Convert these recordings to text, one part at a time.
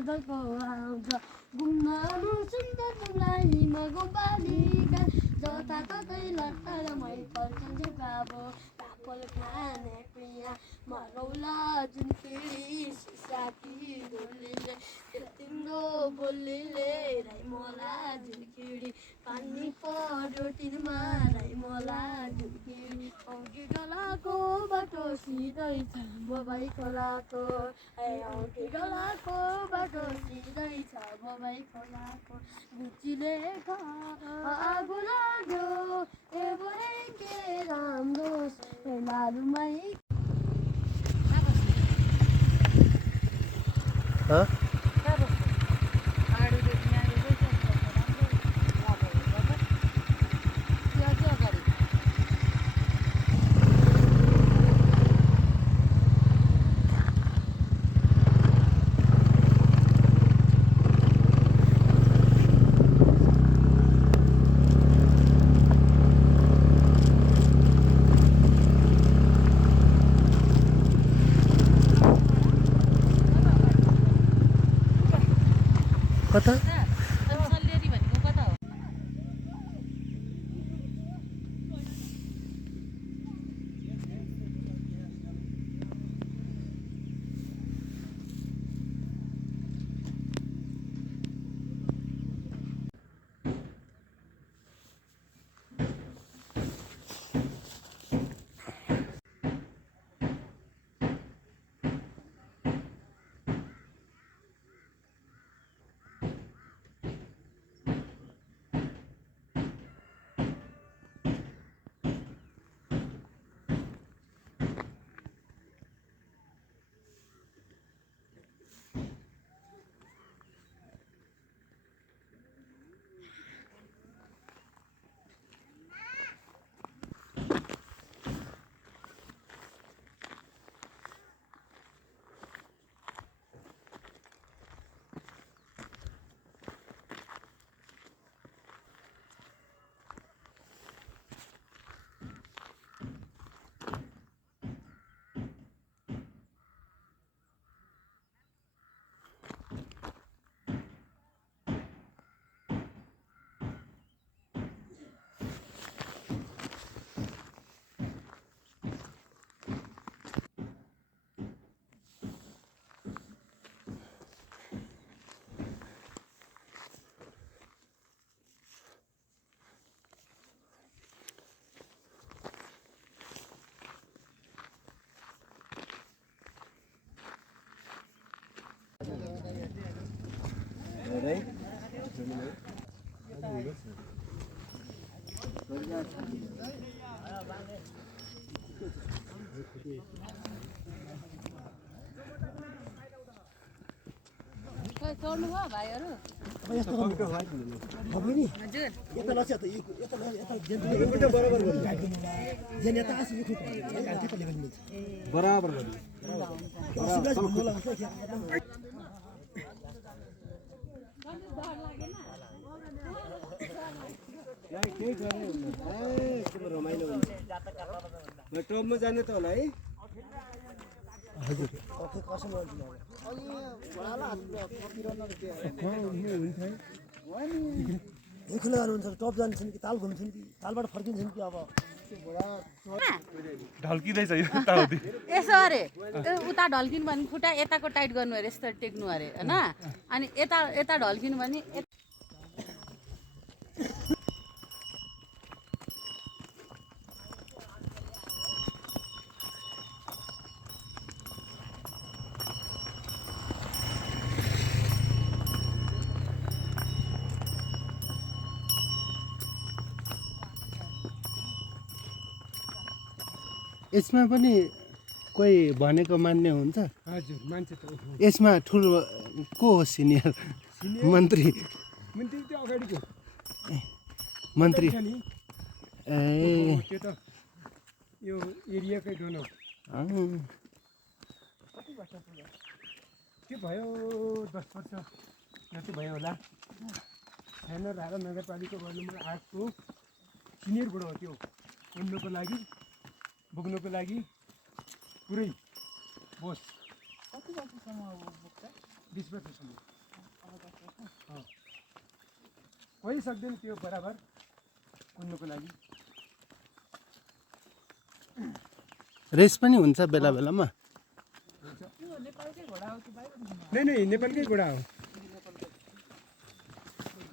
मादलको आउँछ घुम्न सुन्दर मुलाइमा गोपालिका जताततै लट्टा रमाइ पर्छन् बाबु पापल खाने प्रिया मरौला जुन किडी साथी बोलीले तिम्रो बोलीले राई मला झुलकिडी पानी पर्यो तिनमा राई मला झुलकिडी औँठी गलाको बाटो सिधै छ बबाई खोलाको औँठी गलाको बाटो सिधै छ बबाई खोलाको गुचीले आगो लाग्यो एबोरे के राम्रो लालुमै कता चढ्नु भयो भाइहरू यस्तो गर्नुको भयो नि हजुर यता लस्या त यता यता बराबर गर्नु जेन यता आसी यो खुट्टा यता लेभल मिल्छ बराबर गर्नु केही गर्ने हुँदैन रमाइलो हुन्छ टपमा जाने त होला है हजुर कसम गर्नु खुला जानुहुन्छ टप जान्छन् कि ताल घुम्छन् कि तालबाट फर्किन्छन् कि अब ढल्किँदैछ यो यताउति यसो अरे उता ढल्किनु भने खुट्टा यताको टाइट गर्नु अरे यस्तो टेक्नु अरे होइन अनि यता यता ढल्किनु भने यसमा पनि कोही भनेको मान्ने हुन्छ हजुर मान्छे त यसमा ठुलो को हो सिनियर मन्त्री मन्त्री त्यो अगाडिको मन्त्री ए त्यो त यो एरियाकै डोनर कति वर्ष पुग्यो त्यो भयो 10 वर्ष जति भयो होला छैन राजा नगरपालिका गर्नुमा आएको सिनियर बुढो हो त्यो उड्नुको लागि बोक्नुको लागि पुरै बोस कति वर्षसम्म बोक्छ 20 वर्षसम्म कोही सक्दैन त्यो बराबर कुद्नुको लागि। रेस पनि हुन्छ बेला बेलामा। नै नेपालकै घोडा हो।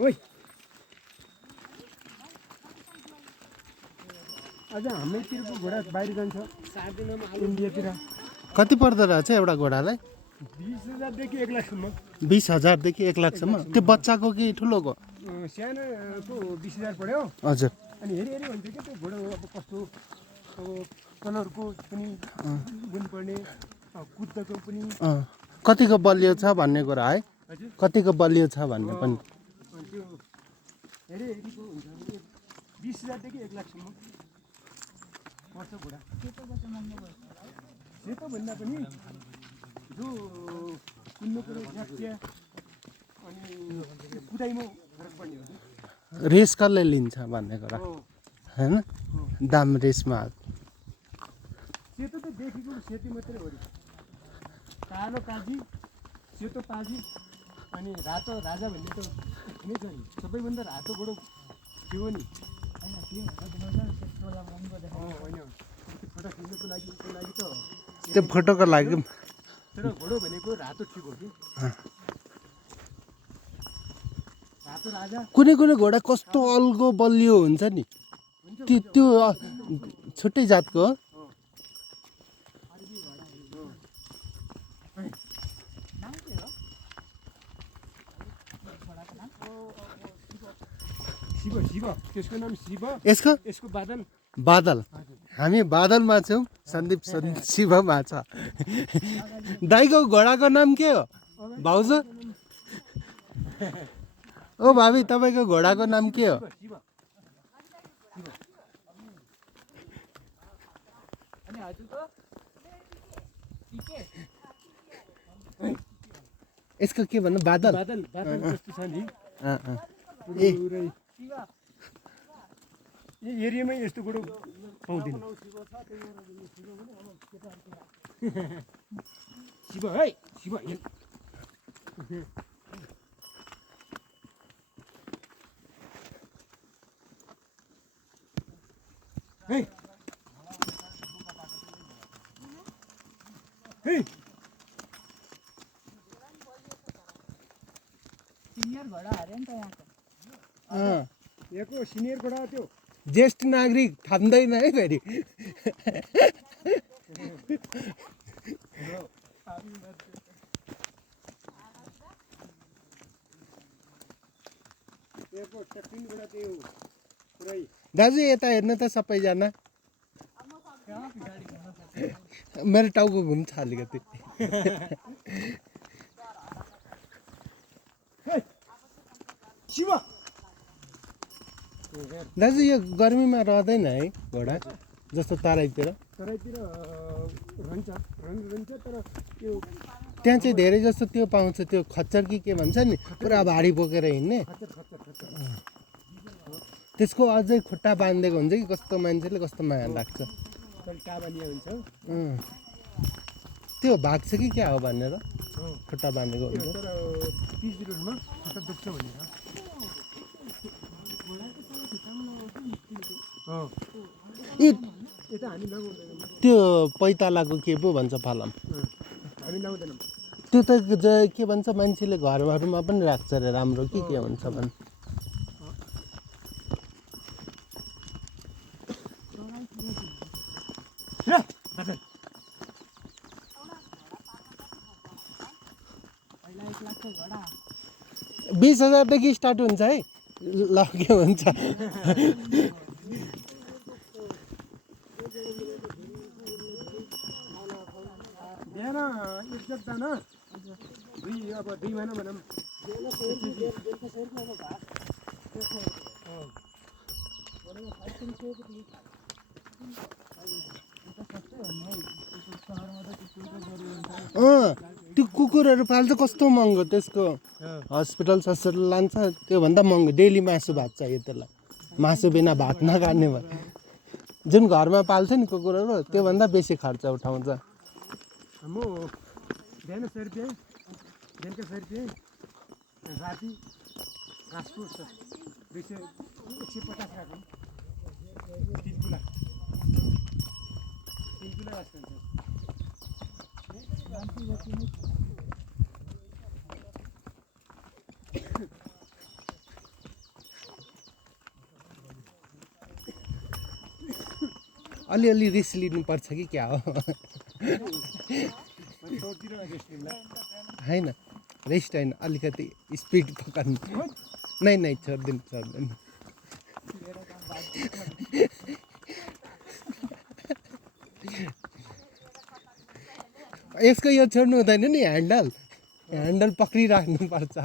ओइ अझ हाम्रैतिरको घोडा बाहिर जान्छ इन्डियातिर। कति पर्दो रहेछ एउटा घोडालाई? 20,000 देखि 1 लाखसम्म। 20,000 देखि 1 लाखसम्म। त्यो बच्चाको कि ठुलोको? सानोको 20,000 पऱ्यो। हजुर। अनि हेरी हुन्छ कि त्यो घोडा अब कस्तो कलरको पनि गुण पर्ने, कुद्दाको पनि। कतिको बलियो छ भन्ने कुरा है? हजुर कतिको बलियो छ भन्ने पनि। त्यो हेरीको हुन्छ। 20,000 देखि 1 लाखसम्म पर्छ घोडा। सेतो भन्दा पनि जो कुद्नु कुरो ज्याक्या अनि कुदाइमा फरक पर्ने हो। रेस कसले लिन्छ भन्ने कुरा होइन? दाम रेसमा सेतो त देखेको सेती मात्रै हो। कालो काजी, सेतो पाजी अनि रातो राजा भन्ने त नै छ नि। सबैभन्दा रातो घोडो थियो नि। होइन फोटो खिच्नुको लागि त त्यो फोटोको लागि तर घोडो भनेको रातो ठिक हो कि। रातो राजा कुनै कुनै घोडा कस्तो अल्गो बलियो हुन्छ नि। त्यो छुट्टै जातको हो। शिव त्यसको नाम शिव। यसको बादल। बादल। हामी बादलमा छौँ, सन्दीप शिवमा छ। दाइको घोडाको नाम के हो भाउजू? ओ भावी तपाईँको घोडाको नाम के हो? यसको के भन्नु? बादल। बादल कस्तो छ नि। यो एरियामै यस्तो घोडो पाउँदैन। शिव है शिव हे सिनियर घोडा अरे नि त यहाँको। यहाँको सिनियर घोडा त्यो ज्येष्ठ नागरिक थाम्दैन है फेरि। दाजु यता हेर्नु त सबैजना। मेरो टाउको घुम्छ अलिकति। दाजु यो गर्मीमा रहँदैन है घोडा जस्तो तराईतिर? तराईतिर रहन्छ तर त्यो त्यहाँ चाहिँ धेरै जस्तो त्यो पाउँछ, त्यो खच्चर कि के भन्छ नि, पुरा भारी बोकेर हिँड्ने। त्यसको अझै खुट्टा बाँधिदिएको हुन्छ कि कस्तो मान्छेले कस्तो माया लाग्छ। त्यो भाग्छ कि क्या हो भनेर खुट्टा बाँधेको हुन्छ। त्यो पैतालाको के पो भन्छ फलाम, त्यो त के भन्छ मान्छेले घरहरूमा पनि राख्छ अरे, राम्रो कि के हुन्छ भने। $20,000 20,000 स्टार्ट हुन्छ है। ल के हुन्छ दुई महिना भनौँ। त्यो कुकुरहरू पाल्छ कस्तो महँगो, त्यसको हस्पिटल लान्छ त्योभन्दा महँगो। डेली मासु भात चाहियो त्यसलाई, मासु बिना भात नखाने भयो। जुन घरमा पाल्छ नि कुकुरहरू त्योभन्दा बेसी खर्च उठाउँछ। बेलुका फेरि त्यही राति घाँसको 150 राखौँ 3 किलो घाँस खान्छ अलिअलि रिस लिनुपर्छ कि क्या हो होइन रेस्ट होइन अलिकति स्पिड पकाउनु नै छोड्दिनु यसको यो छोड्नु हुँदैन नि ह्यान्डल पक्रिराख्नुपर्छ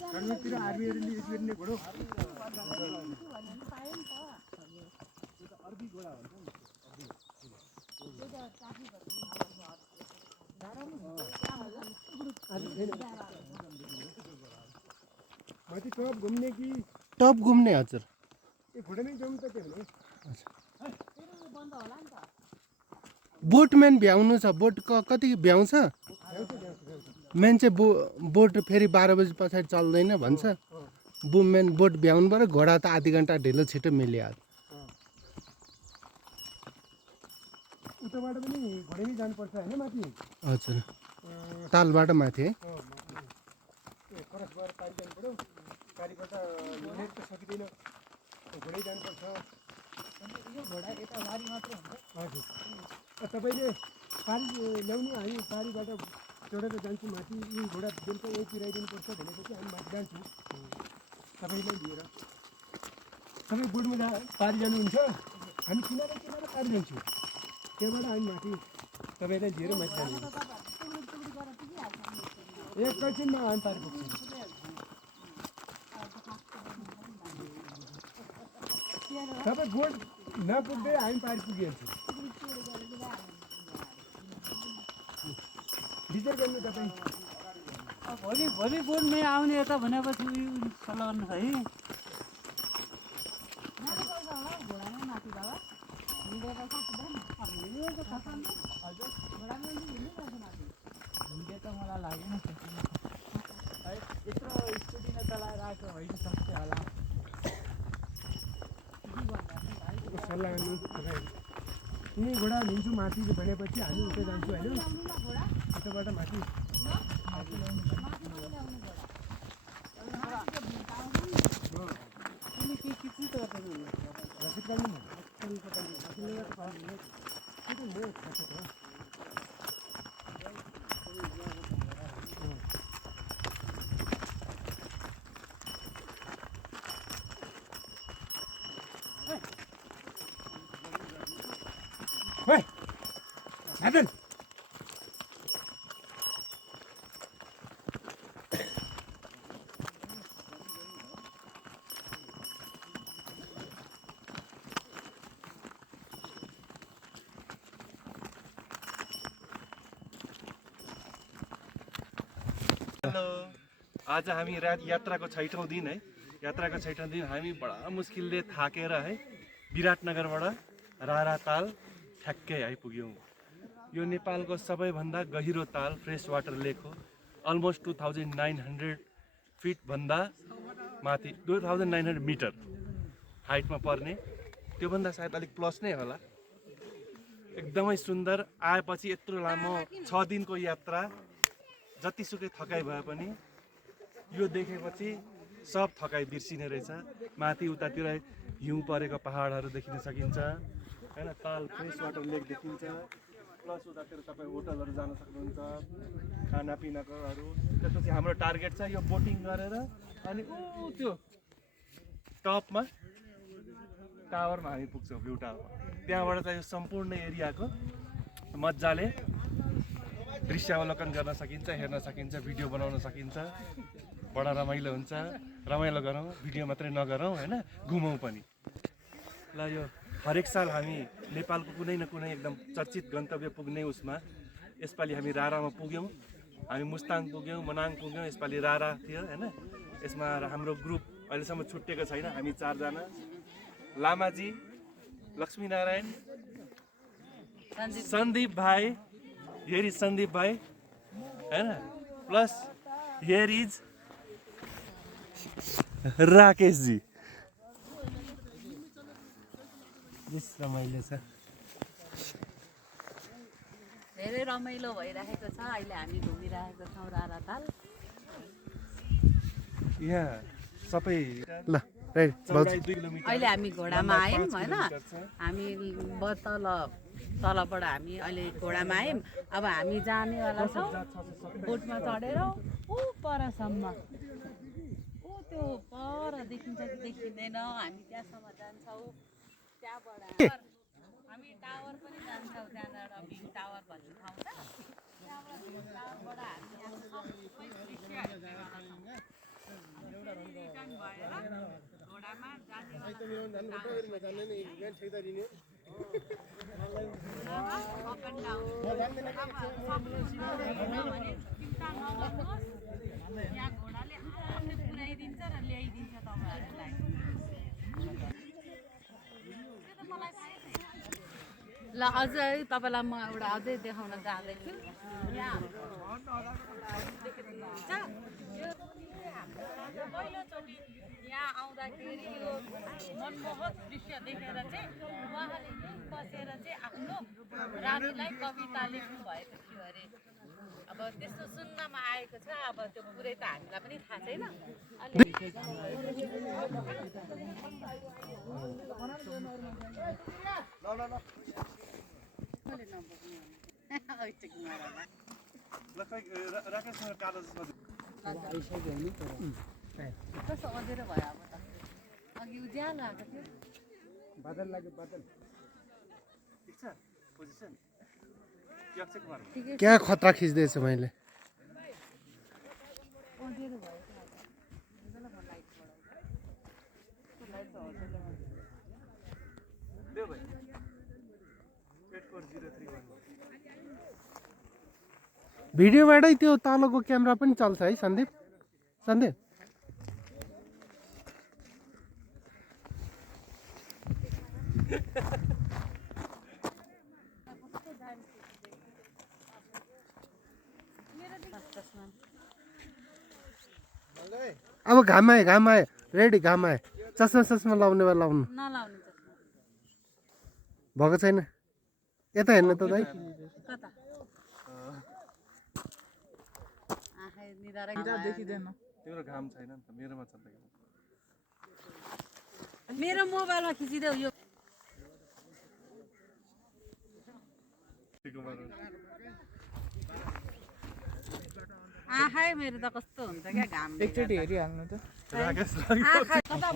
काठमाडौँतिर आर्मीहरूले युज गर्ने घोडो माथि टप घुम्ने कि टप घुम्ने हजुर ए घोडामै जाउँ त के भने बोटम्यान भ्याउनु छ बोट कति भ्याउँछ मेन चाहिँ बोट फेरि 12 बजी पछाडि चल्दैन भन्छ मेन बोट भ्याउनु पऱ्यो घोडा त आधी घन्टा ढिलो छिटो मिलिहाल्छ उताबाट पनि घोडामै जानुपर्छ होइन माथि हजुर तालबाट माथि है फरस भएर पारि जानु पऱ्यो पारिबाट हिँडेर त सकिँदैन घोडै जानुपर्छ हजुर तपाईँले पारी ल्याउने हामी पारीबाट चढेर जान्छु माथि यी घोडा बेलुका यही पुऱ्याइदिनुपर्छ भनेपछि हामी माथि जान्छौँ तपाईँलाई लिएर तपाईँ बोटमा पारी जानुहुन्छ हामी किनारा पारी जान्छौँ त्यहाँबाट हामी माथि तपाईँलाई लिएर माथि जानु एकैछिनमा हामी पारी पुग्छौँ तपाईँ बोट नपुग्दै हामी पारी पुगिहाल्छौँ विचार गर्नु तपाईँ भोलि बोटमै आउने यता भनेपछि सल्लाह गर्नु छ है हिँडे त मलाई लागेन यत्रो स्कुटी नै चलाएर आएको होइन सक्थ्यो होला सल्लाह गर्नु तपाईँ यहीँ घोडा लिन्छु माथि भनेपछि हामी उतै जान्छौँ होइन उताबाट माथि रसिद काट्नु Nathan! हेलो आज हामी यात्राको 6औं दिन है यात्राको 6औं दिन हामी बडा मुस्किलले थाकेर है विराटनगरबाट राराताल ठ्याक्कै आइपुग्यौँ यो नेपालको सबैभन्दा गहिरो ताल फ्रेस वाटर लेक हो अलमोस्ट 2900 फिट भन्दा माथि 2900 मिटर हाइटमा पर्ने त्योभन्दा सायद अलिक प्लस नै होला एकदमै सुन्दर आएपछि यत्रो लामो 6 दिनको यात्रा जतिसुकै थकाइ भए पनि यो देखेपछि सब थकाइ बिर्सिने रहेछ माथि उतातिर हिउँ परेको पहाडहरू देखिन सकिन्छ हैन ताल फ्रेस वाटर लेक देखिन्छ प्लस उतातिर तपाईँ होटलहरू जान सक्नुहुन्छ खानापिनाकोहरू त्यसपछि हाम्रो टार्गेट छ यो बोटिङ गरेर अनि त्यो टपमा टावरमा हामी पुग्छौँ भ्यू टावरमा त्यहाँबाट चाहिँ यो सम्पूर्ण एरियाको मजाले दृश्यावलोकन गर्न सकिन्छ हेर्न सकिन्छ भिडियो बनाउन सकिन्छ बडा रमाइलो हुन्छ रमाइलो गरौँ भिडियो मात्रै नगरौँ हैन घुमौँ पनि ल यो हरेक साल हामी नेपालको कुनै न कुनै एकदम चर्चित गन्तव्य पुग्ने उसमा यसपालि हामी रारामा पुग्यौँ, हामी मुस्ताङ पुग्यौँ, मनाङ पुग्यौँ, यसपालि रारा थियो होइन। यसमा हाम्रो ग्रुप अहिलेसम्म छुट्टिएको छैन, हामी 4 जना, लामाजी, लक्ष्मीनारायण, सन्दीप भाइ, हियर इज सन्दीप भाइ होइन, प्लस हियर इज राकेशजी। रमाइलो छ। धेरै रमाइलो भइरहेको छ। अहिले हामी घुमिरहेको छौँ राराताल। यहाँ सबै ल रेडी चौडाइ 2 किलोमिटर, अहिले हामी घोडामा आयौँ होइन। 5 किलोमिटर छ। हामी तलबाट हामी अहिले घोडामा आयौँ। अब हामी जानेवाला छौँ बोटमा चढेर ऊ परसम्म, ऊ त्यो पर देखिन्छ कि देखिँदैन, हामी त्यहाँसम्म जान्छौँ। त्यहाँबाट हामी टावर पनि जान्छौँ, त्यहाँबाट भ्यू टावर भन्ने ठाउँ छ, त्यहाँबाट भ्यू टावरबाट हामी यहाँ सबै दृश्यहरू देखाउन सक्छौँ। रिटर्न भएर घोडामा अप एन्ड डाउन भने चिन्ता नगर्नुहोस्, यहाँ घोडाले आरामले पुऱ्याइदिन्छ र ल्याइदिन्छ तपाईँहरूलाई। ल अझै तपाईँलाई म एउटा अझै देखाउन जाँदैछु। यहाँ पहिलोचोटि यहाँ आउँदाखेरि यो मनमोहक दृश्य देखेर चाहिँ उहाँले यहीँ बसेर चाहिँ आफ्नो रानीलाई कविता लेख्नु भएको थियो अरे। अब त्यस्तो सुन्नमा आएको छ, अब त्यो पुरै त हामीलाई पनि थाहा छैन। राकेशसँग कालो चस्मा कस्तो अँध्यारो भयो अब त, अघि उज्यालो आएको थियो। बादल लाग्यो बादल। ठिक छ पोजिसन। के अक्षय कुमार क्या खतरा खिच्दैछु मैले। अँध्यारो भयो देऊ भाइ 84031। भिडियोबाटै त्यो तलको क्यामेरा पनि चल्छ है सन्दीप? सन्दीप अब घाम आयो रेडी, घाम आयो। चस्मा लाउने बेला लाउनु नलाउनु भएको छैन। यता हेर्नु त दाइ। कता आँखै निधारै देखिँदैन। तिम्रो घाम छैन नि त, मेरोमा छ त। मेरो मोबाइलमा खिचिदेऊ यो। आँखै मेरो त कस्तो हुन्छ क्या घाम। एकचोटि हेरिहाल्नु त। राकेश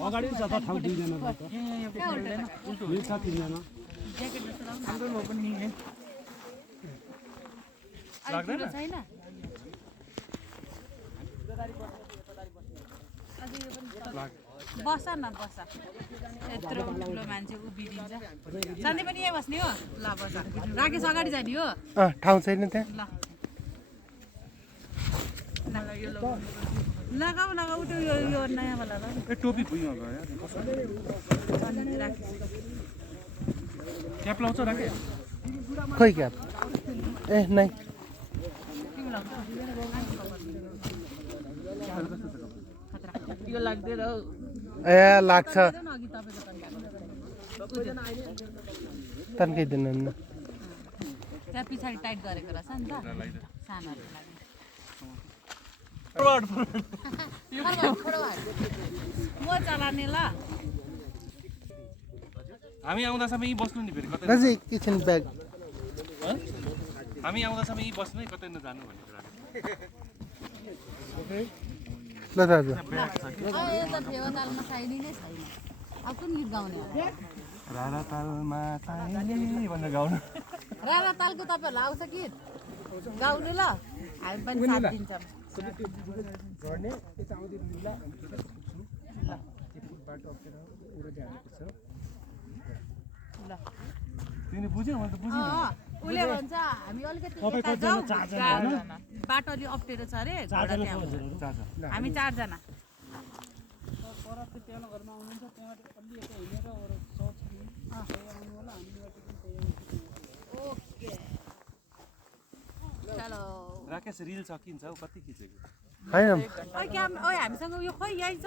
अगाडि छ त ठाउँ 2 जना त। यो छ 3 जना। हाम्रो म पनि यहीँ। लाग्दैन? छैन बस न बस, यत्रो ठुलो मान्छे उभिदिन्छ। सधैँ पनि यहीँ बस्ने हो। ल बस, राकेश अगाडि जाने हो। ठाउँ छैन त्यहाँ। ल लगाऊ त्यो यो नयाँवाला ल। टोपी भुइँमा गयो क्याप लाउँछ राकेश? खोइ क्या ए नै यो लाग्दैन हौ। ए लाग्छ अघि तपाईँको तन्काइदिनु न। त्यहाँ पछाडि टाइट गरेको रहेछ नि त सानोहरू लागि। म चलाने ल। हामी आउँदासम्म यहीँ बस्नु नि फेरि कतै। दाजु एकैछिन ब्याग। हामी आउँदासम्म यहीँ बस्नु है, कतै नजानु भनेको राकेश। ल दाजु यो त फेवातालमा साइडी नै छैन। अब कुन गीत गाउने हो? रारा तालमा साइली भनेर गाउनु। रारा तालको तपाईँहरूलाई आउँछ गीत गाउनु ल, हामी पनि साथ दिन्छौँ। झर्ने यता आउँदै लिला अनि त्यता पुग्छौँ। ल त्यो बाटो अप्ठ्यारो उरो जानुपर्छ। तिमी बुझ्यौ मैले त बुझिनँ उसले भन्छ हामी अलिकति यता जाउँ बाटो अलि अप्ठ्यारो छ अरे घोडा त्यहाँ हुन्छ। हामी 4 जना पर त्यहाँ घरमा आउनुहुन्छ त्यहाँबाट अलि यता हिँडेर अरू साउथ आउनु होला हामीबाट ओके चलो राकेश रिल सकिन्छ हौ कति खिचेको होइन ओइ हामीसँग यो खोइ यही छ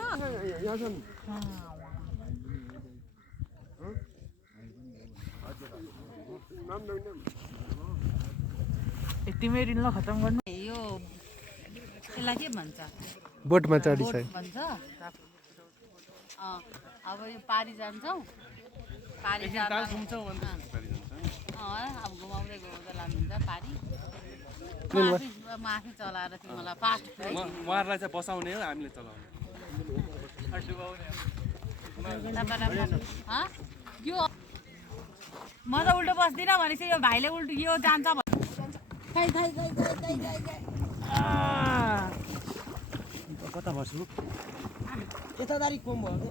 यतिमै रिल खतम गर्नु यो यसलाई के भन्छ बोटमा चढी बोट छ भन्छ अब यो पारी जान्छौँ पारी जाँदा अब घुमाउँदै लानुहुन्छ पारी माथि चलाएर चाहिँ मलाई फास्ट उहाँहरूलाई चाहिँ बसाउने हो हामीले चलाउने यो म त उल्टो बस्दिनँ भनेपछि यो भाइले उल्टो यो जान्छ कता बस्नु यता तारिक कम भयो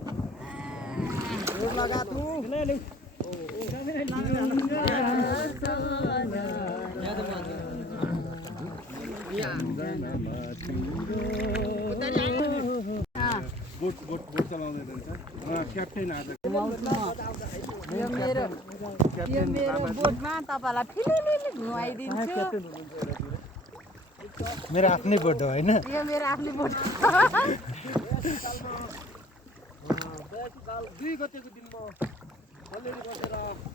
जोड लगा तू बोट चलाउँदै जान्छ क्याप्टेन आज यो मेरो बोटमा तपाईँलाई फिलिलिली घुमाइदिन्छु मेरो आफ्नै बोट हो होइन यो मेरो आफ्नै बोट 2 गतेको दिनमा अलरेडी बसेर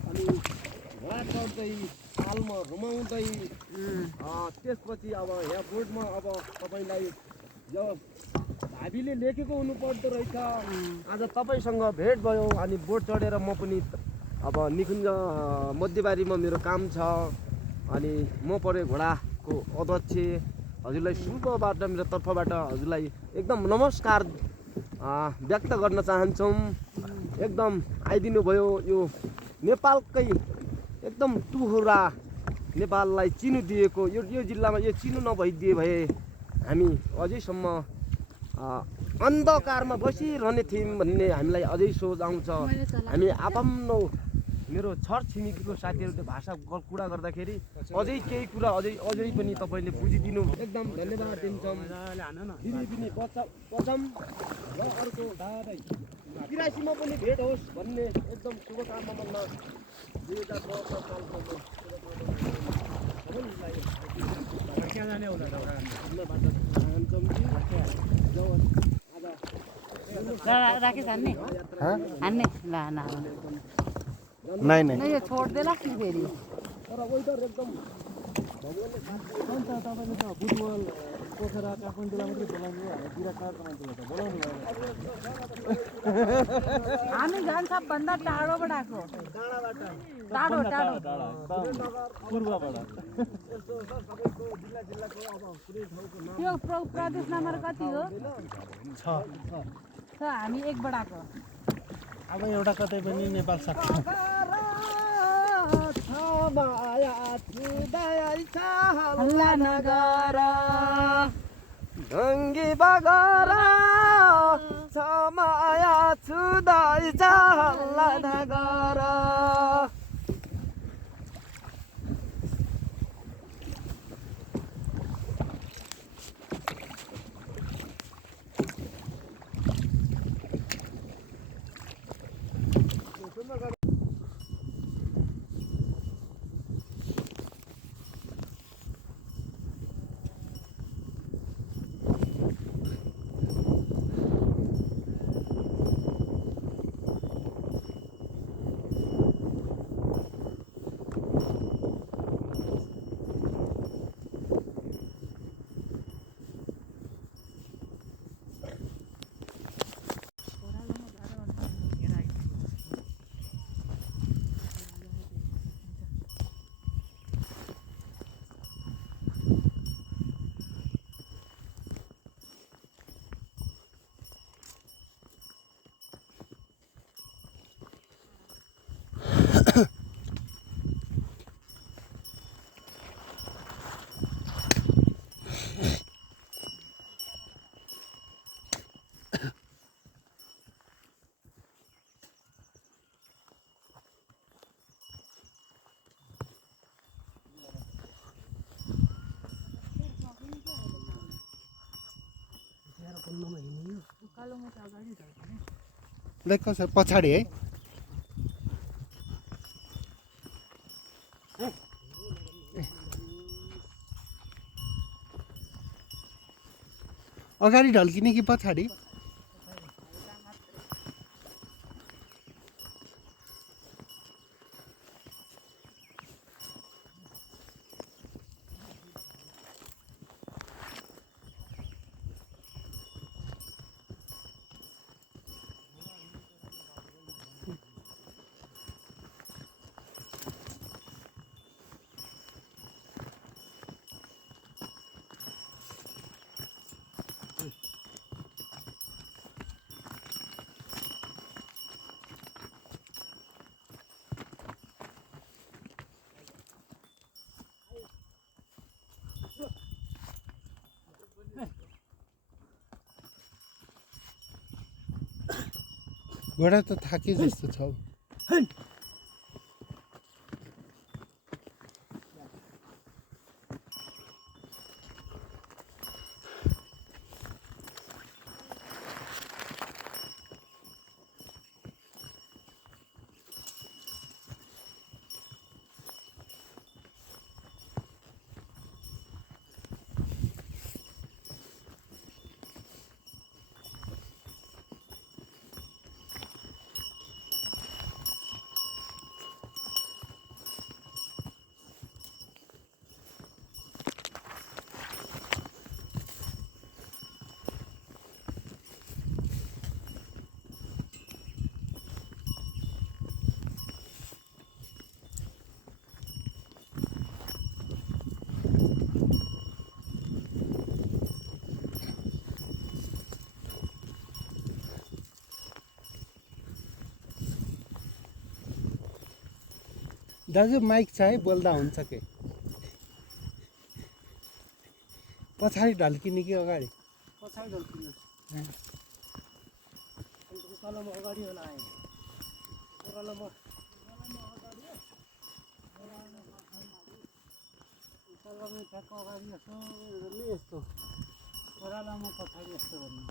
अनि घोडा चढ्दै तालमा घुमाउँदै त्यसपछि अब यहाँ बोर्डमा अब तपाईँलाई यो भाबीले लेखेको हुनु पर्दो रहेछ आज तपाईँसँग भेट भयो अनि बोट चढेर म पनि अब निकुञ्ज मध्यबारीमा मेरो काम छ अनि म परे घोडाको अध्यक्ष हजुरलाई शुभबाट मेरो तर्फबाट हजुरलाई एकदम नमस्कार व्यक्त गर्न चाहन्छौँ एकदम आइदिनु भयो यो नेपालकै एकदम टुहुरा नेपाललाई चिनो दिएको यो जिल्लामा यो चिनो नभइदिए भए हामी अझैसम्म अन्धकारमा बसिरहने थियौँ भन्ने हामीलाई अझै सोच आउँछ हामी आफ्नो मेरो छर छिमेकीको साथीहरूले भाषा कुरा गर्दाखेरि अझै केही कुरा अझै पनि तपाईँले बुझिदिनु एकदम धन्यवाद दिन्छौँ दिदी पनि बचाम र अर्को दादा 83 मा पनि भेट होस् भन्ने एकदम शुभकामना मनमा 2010 सालको कहाँ जाने होला राकेश हान्ने हान्ने ल नहीं नहीं यो छोड्देला कि फेरि तर वेदर एकदम भगवानले तपाईँले त फुटबल पोखरा काठमाडौँलाई मात्रै बोलाउनु हो विराटनगरको मान्छेलाई त बोलाउनु हामी झन् सबभन्दा टाढोबाट आएको टाढो टाढो पूर्वबाट यो प्रदेश नम्बर कति हो छ हामी एकबाट आएको अब एउटा कतै पनि नेपाल सक्छ हल्ला नगर ढङ्गी बगर छ माया छुँदैछ हल्ला नगर लाइक कसो पछाडि है अगाडि ढल्किने कि पछाडि घोडा त थाके जस्तो छ दाजु माइक छ है बोल्दा हुन्छ के पछाडि ढल्किने कि अगाडि पछाडि ढल्किनु उकालोमा अगाडि होला आयो ओह्रालोमा उकालोमा ठ्याक्क अगाडि यसो हेर्ने यस्तो ओह्रालोमा पछाडि यस्तो गर्नु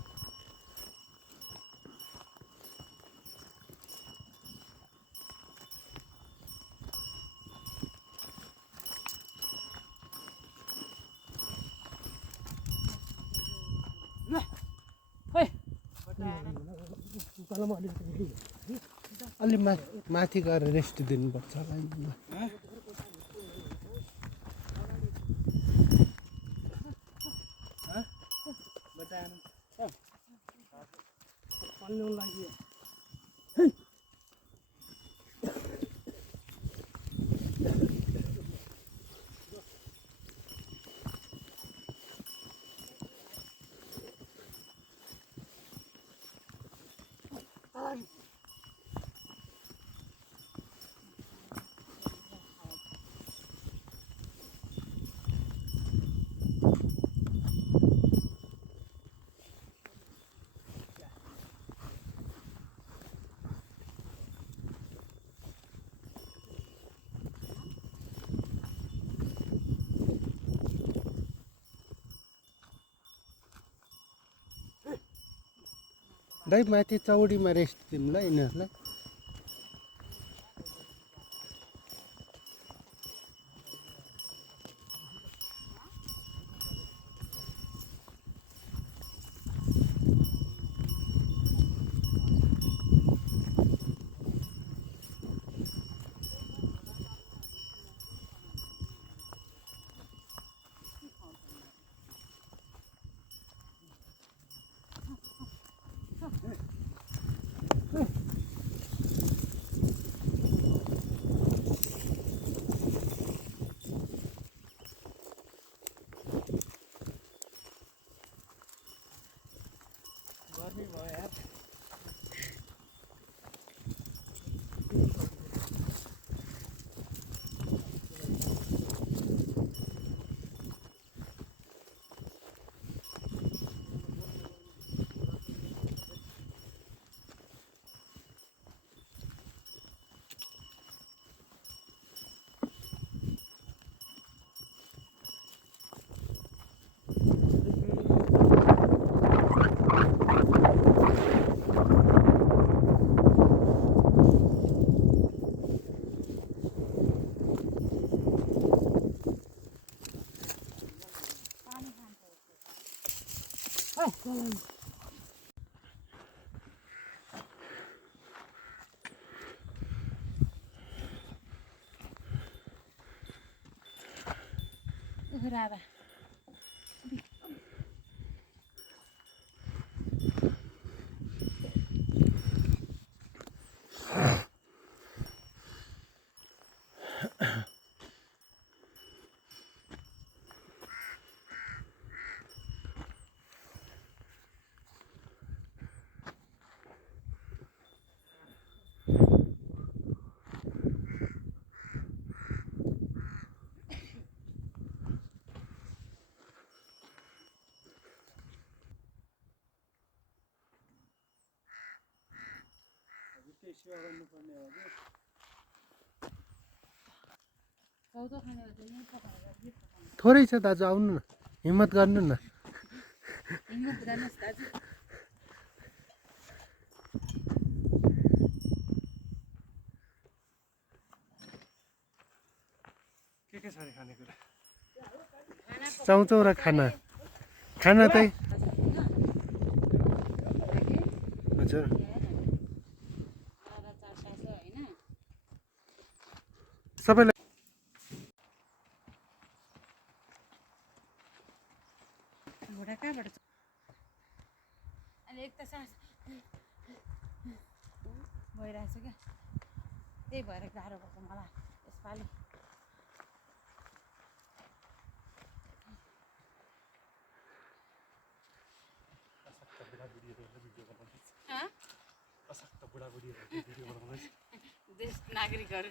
उकालोमा अलिकति अलि माथि गएर रेस्ट दिनुपर्छ होला नि पल्लो लागि दाइ माथि चौडीमा रेस्ट दिउँ ल यिनीहरूलाई राधा सेवा गर्नुपर्ने हो कि चौधो खाने हो त यहीँ पकाएर के पकाउनु थोरै छ दाजु आउनु न हिम्मत गर्नु न हिम्मत गर्नुहोस् दाजु के छ अरे खानेकुरा चाउचाउ र खाना खाना चाहिँ हजुर सबैलाई घोडा कहाँबाट अनि एक त सास भइरहेछ क्या त्यही भएर गाह्रो पर्छ मलाई यसपालि देश नागरिकहरू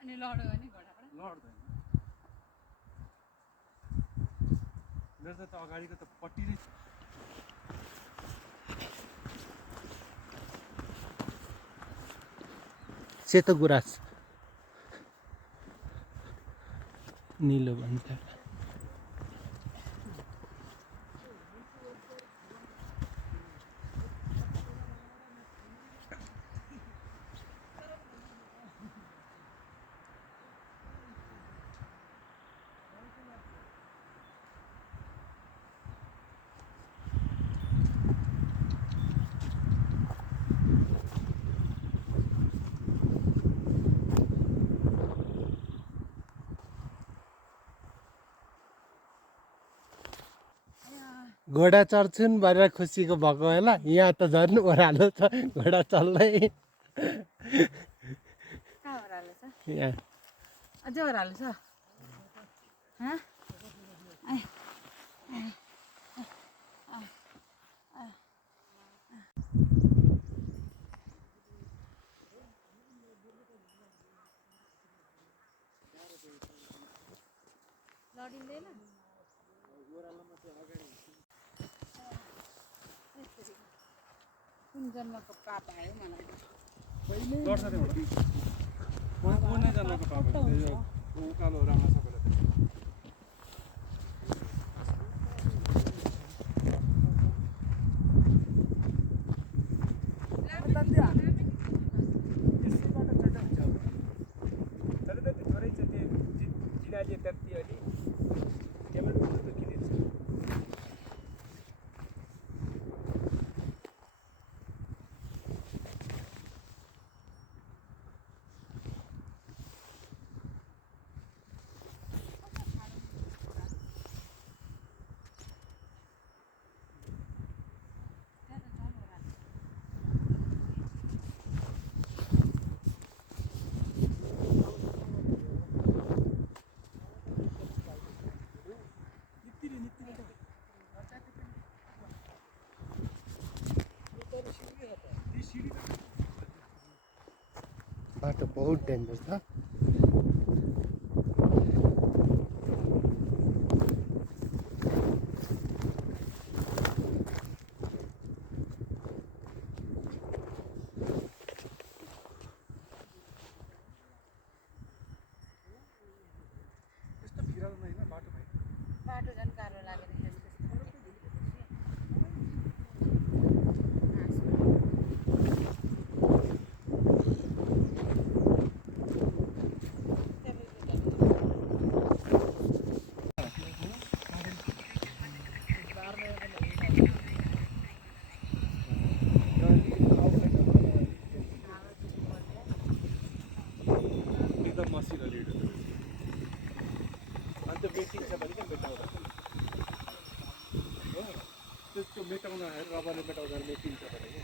अनि लड्यो भने घोडाबाट लड्दैन मेरो त अगाडिको त पट्टी नै सेतो गुराँस निलो भन्छ घोडा चढ्छुन् भनेर खुसीको भएको होला यहाँ त झन् ओह्रालो छ घोडा चल्दै कहाँ ओह्रालो छ यहाँ अझै ओह्रालो छ हँ लडिँदैन कुन जन्मको पाप आयो मलाई गर्छ त्यहाँबाट कुनै जन्मको पाप यो उकालो राम्रा सबैलाई बहुत डेन्जर छ। त्यस्तो भिरालो नै होइन बाटो भाइ। बाटो झन् गाह्रो लागेर एकदम मसिनो लिडो अन्त मेटिन्छ भने क्या मेटाउँदा हो त्यसको मेटाउँदाखेरि रबरले मेटाउँदा मेटिन्छ भने क्या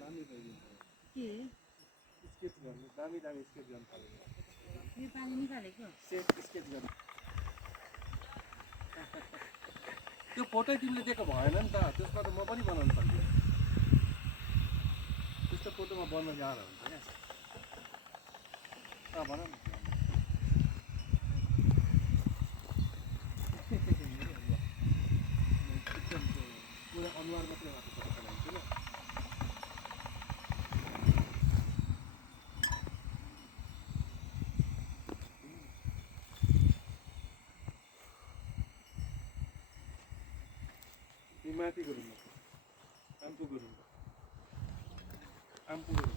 दामी भइदिन्छ के स्केच गर्नु दामी दामी स्केच गर्नु थाल्यो यो पानी निकालेको सेट स्केच गर्नु त्यो फोटो तिमीले दिएको भएन नि त त्यसबाट म पनि बनाउनु सक्दिनँ त्यस्तो फोटोमा बन्न गाह्रो हुन्छ क्या भन न पुरा अनुहार मात्रै भएको फोटो बनाउँछु ल माथि गरौँ न आम्पु गरौँ आम्पु गरौँ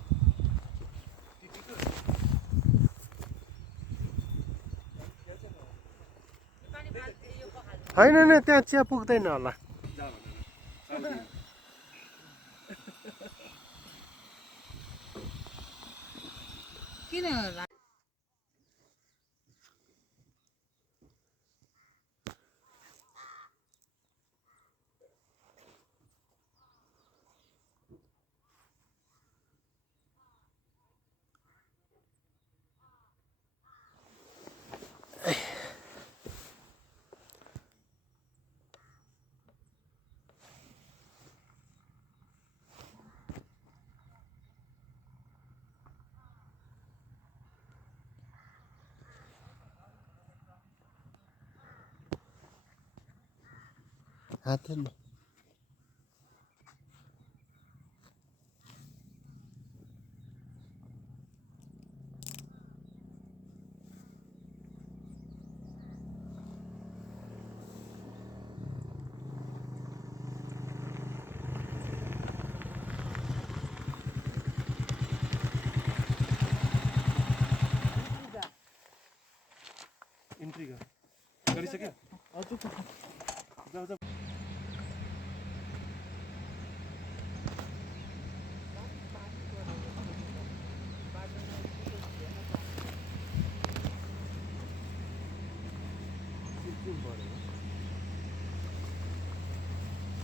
होइन होइन त्यहाँ चिया पुग्दैन होला। किन हातमा इन्ट्री गरिसक्यो जाऊ जाऊ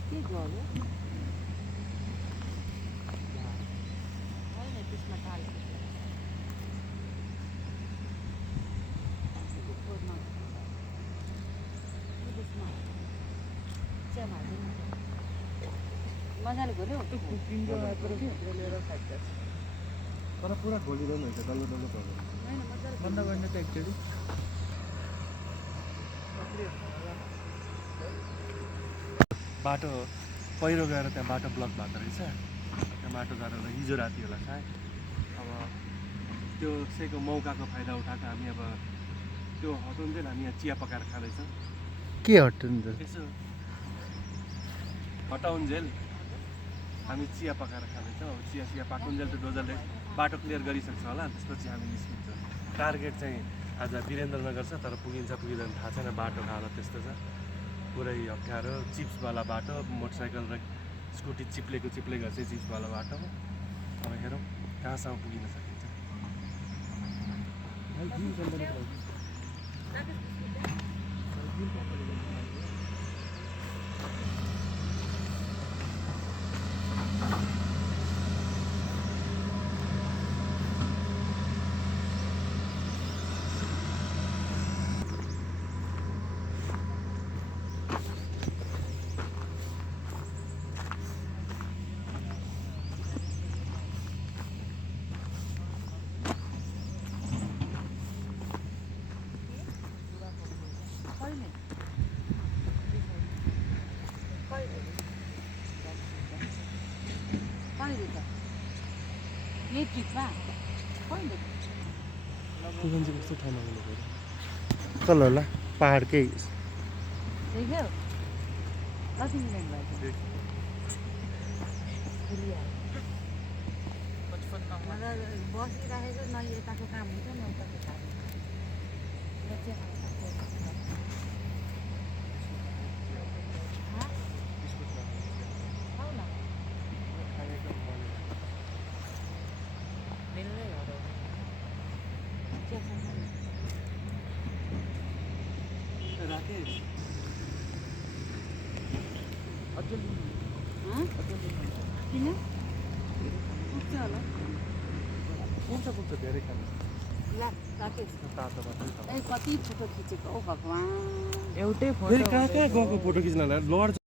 के गर्यो होइन त्यसमा टाल्यो मजाले घोल्यो तर पुरा खोलिरहनु हुन्छ डल्लो डल्लो पर्यो बन्द गर्ने त एकचोटि बाटो पहिरो गएर त्यहाँ बाटो ब्लक भएको रहेछ त्यहाँ बाटो गरेर हिजो राति होला सायद अब त्यो त्यसैको मौकाको फाइदा उठाएको हामी अब त्यो हटाउँदैन हामी यहाँ चिया पकाएर खाँदैछौँ के हट्नुहुन्छ? यसो हटाउन्जेल हामी चिया पकाएर खाँदैछौँ अब चिया पाकुन्जेल त्यो डोजरले बाटो क्लियर गरिसक्छ होला त्यसपछि हामी निस्किन्छौँ टार्गेट चाहिँ आज वीरेन्द्रनगर छ तर पुगिन्छ पुगिँदैन थाहा छैन बाटोको हालत त्यस्तो छ पुरै अप्ठ्यारो चिप्सवाला बाटो मोटरसाइकल र स्कुटी चिप्लेको चाहिँ चिप्सवाला बाटो अब हेरौँ कहाँसम्म पुगिन सकिन्छ यही ट्रिपमा कहिले त्यो मान्छे कस्तो ठाउँमा हुनु पऱ्यो तल होला पाहाडकै देख्यौ कति मिनट भयो बसिराखेको न यताको काम हुन्छ न उताको काम राकेश किन पुग्छ होला पुग्छ धेरै खानु ल राकेश तातो मात्रै छ ए कति फोटो खिचेको औ भगवान् एउटै फेरि फोटो कहाँ गएको फोटो खिच्नलाई लड्छ